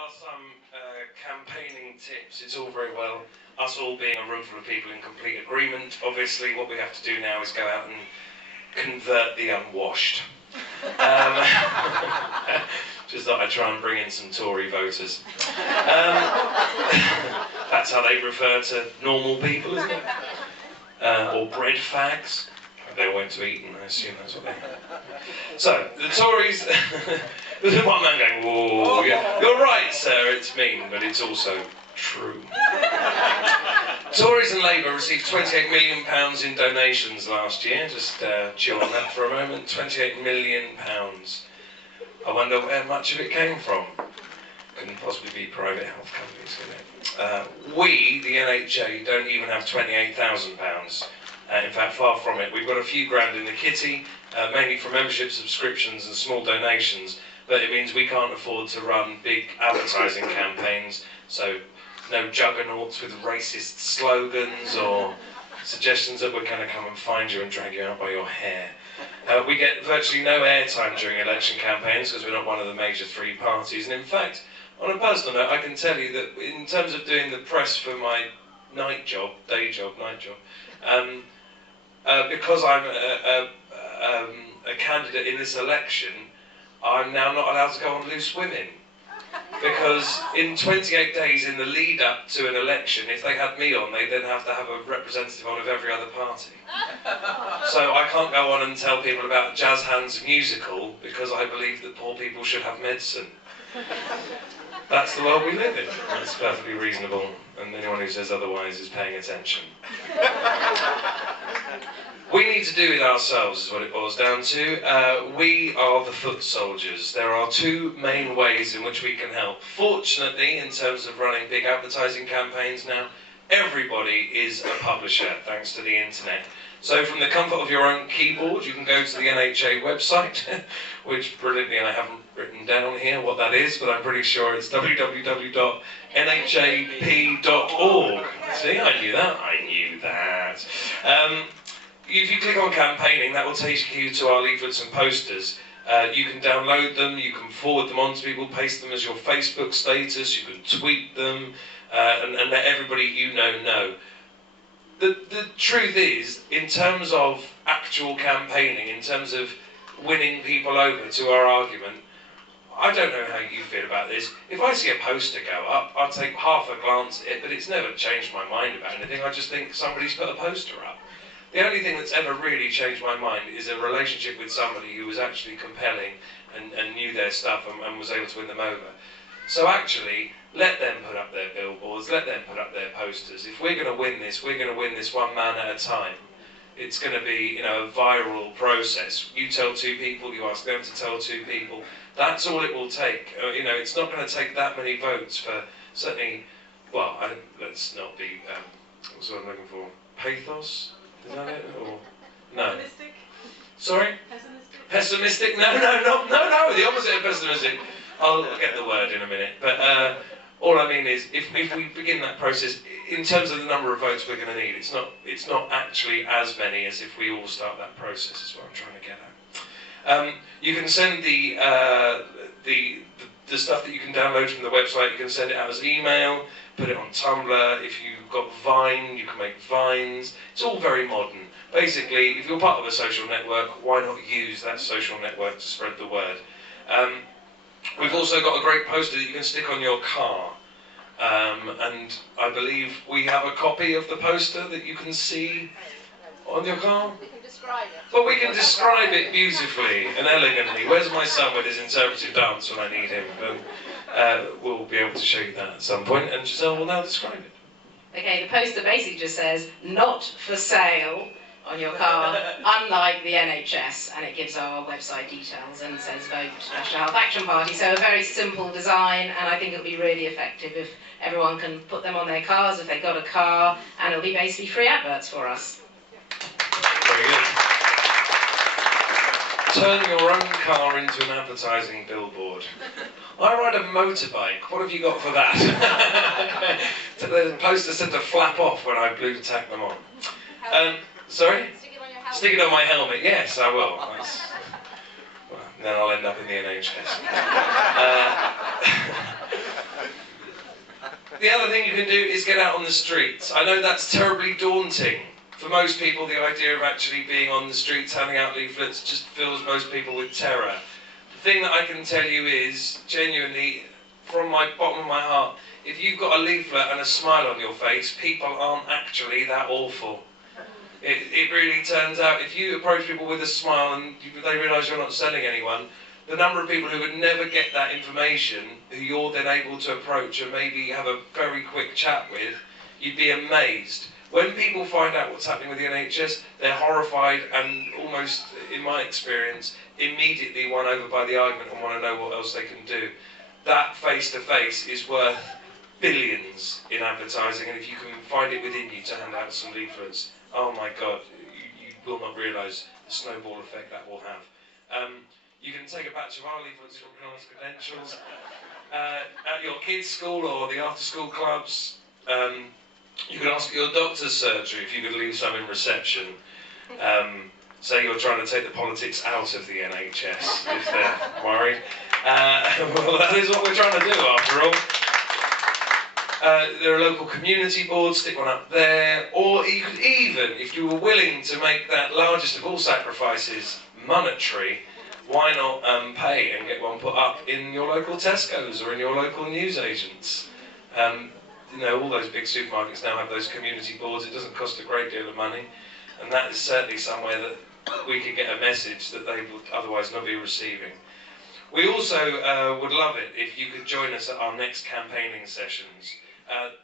are some campaigning tips. It's all very well us all being a room full of people in complete agreement. Obviously, what we have to do now is go out and convert the unwashed. Just thought I'd try and bring in some Tory voters. That's how they refer to normal people, isn't it? Or bread fags. They went to eat, and I assume that's what they had. So, the Tories... There's one man going, whoa, yeah. You're right, sir, it's mean, but it's also true. Tories and Labour received £28 million in donations last year. Just chill on that for a moment. £28 million. I wonder where much of it came from. Couldn't possibly be private health companies, could it? We, the NHA, don't even have £28,000. In fact, far from it. We've got a few grand in the kitty, mainly from membership subscriptions and small donations, but it means we can't afford to run big advertising campaigns, so no juggernauts with racist slogans or suggestions that we're going to come and find you and drag you out by your hair. We get virtually no airtime during election campaigns because we're not one of the major three parties, and in fact, on a personal note, I can tell you that in terms of doing the press for my night job, because I'm a candidate in this election, I'm now not allowed to go on Loose Women. Because in 28 days in the lead up to an election, if they had me on, they then have to have a representative on of every other party. So I can't go on and tell people about Jazz Hands musical because I believe that poor people should have medicine. That's the world we live in. That's perfectly reasonable, and anyone who says otherwise is paying attention. We need to do it ourselves, is what it boils down to. We are the foot soldiers. There are two main ways in which we can help. Fortunately, in terms of running big advertising campaigns now, everybody is a publisher, thanks to the internet. So from the comfort of your own keyboard, you can go to the NHA website, which brilliantly I haven't written down here what that is, but I'm pretty sure it's www.nhap.org. See, I knew that. If you click on campaigning, that will take you to our leaflets and posters. You can download them, you can forward them on to people, paste them as your Facebook status, you can tweet them, and let everybody you know. The truth is, in terms of actual campaigning, in terms of winning people over to our argument, I don't know how you feel about this. If I see a poster go up, I'll take half a glance at it, but it's never changed my mind about anything. I just think somebody's put a poster up. The only thing that's ever really changed my mind is a relationship with somebody who was actually compelling and knew their stuff and was able to win them over. So actually, let them put up their billboards, let them put up their posters. If we're going to win this, we're going to win this one man at a time. It's going to be, a viral process. You tell two people, you ask them to tell two people. That's all it will take. It's not going to take that many votes for certainly, let's not be, what's what I'm looking for? Pathos? Is that it? Or no? Pessimistic? Sorry? Pessimistic? No, the opposite of pessimistic. I'll get the word in a minute. But all I mean is, if we begin that process, in terms of the number of votes we're going to need, it's not actually as many as if we all start that process, is what I'm trying to get at. You can send the stuff that you can download from the website, you can send it out as email, put it on Tumblr. If you've got Vine, you can make Vines. It's all very modern. Basically, if you're part of a social network, why not use that social network to spread the word? We've also got a great poster that you can stick on your car. And I believe we have a copy of the poster that you can see on your car. We can describe it. But we can describe it beautifully and elegantly. Where's my son with his interpretive dance when I need him? We'll be able to show you that at some point, and Giselle will now describe it. Okay, the poster basically just says, "Not for sale" on your car, unlike the NHS, and it gives our website details and says vote National Health Action Party. So a very simple design, and I think it'll be really effective if everyone can put them on their cars if they've got a car, and it'll be basically free adverts for us. Very good. Turn your own car into an advertising billboard. I ride a motorbike. What have you got for that? The poster said to flap off when I blew to tack them on. Sorry? Stick it on your helmet. Stick it on my helmet. Yes, I will. Then I'll end up in the NHS. The other thing you can do is get out on the streets. I know that's terribly daunting. For most people, the idea of actually being on the streets, handing out leaflets, just fills most people with terror. The thing that I can tell you is, genuinely, from my bottom of my heart, if you've got a leaflet and a smile on your face, people aren't actually that awful. It really turns out, if you approach people with a smile and they realise you're not selling anyone, the number of people who would never get that information, who you're then able to approach and maybe have a very quick chat with, you'd be amazed. When people find out what's happening with the NHS, they're horrified and almost, in my experience, immediately won over by the argument and want to know what else they can do. That face-to-face is worth billions in advertising, and if you can find it within you to hand out some leaflets, oh my God, you will not realise the snowball effect that will have. You can take a batch of our leaflets from class credentials at your kids' school or the after-school clubs. You can ask at your doctor's surgery if you could leave some in reception. Say you're trying to take the politics out of the NHS if they're worried. Well, that is what we're trying to do after all. There are local community boards, stick one up there, or you could even, if you were willing to make that largest of all sacrifices monetary, why not pay and get one put up in your local Tesco's or in your local newsagents? You know, all those big supermarkets now have those community boards. It doesn't cost a great deal of money, and that is certainly somewhere that we could get a message that they would otherwise not be receiving. We also would love it if you could join us at our next campaigning sessions.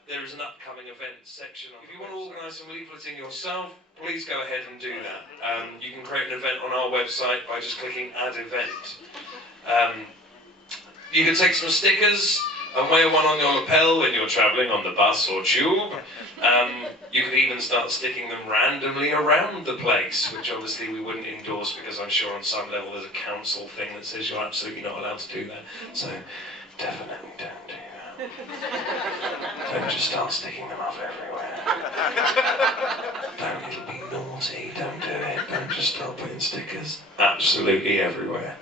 There is an upcoming events section. If you want to organise some leafleting yourself, please go ahead and do that. You can create an event on our website by just clicking Add Event. You can take some stickers and wear one on your lapel when you're travelling on the bus or tube. You could even start sticking them randomly around the place, which obviously we wouldn't endorse because I'm sure on some level there's a council thing that says you're absolutely not allowed to do that. So definitely don't do that. Don't just start sticking them up everywhere. Don't, it'll be naughty, don't do it. Don't just start putting stickers absolutely everywhere.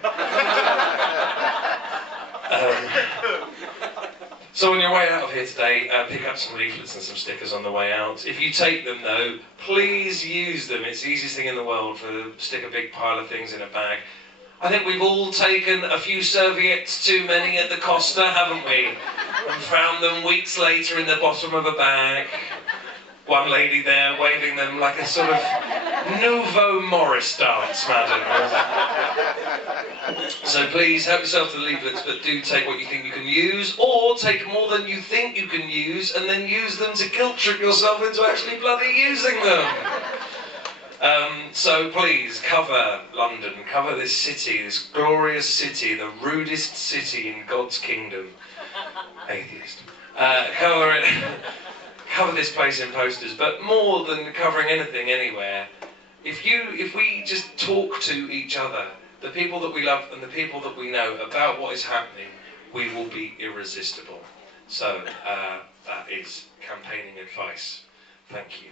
So on your way out of here today, pick up some leaflets and some stickers on the way out. If you take them though, please use them. It's the easiest thing in the world to stick a big pile of things in a bag. I think we've all taken a few serviettes too many at the Costa, haven't we? And found them weeks later in the bottom of a bag. One lady there waving them like a sort of nouveau Morris dance, madam. So please help yourself to the leaflets, but do take what you think you can use, or take more than you think you can use, and then use them to guilt trip yourself into actually bloody using them. So please, cover London, cover this city, this glorious city, the rudest city in God's kingdom. Atheist. Cover it. Cover this place in posters, but more than covering anything anywhere, if we just talk to each other, the people that we love and the people that we know about what is happening, we will be irresistible. So that is campaigning advice. Thank you.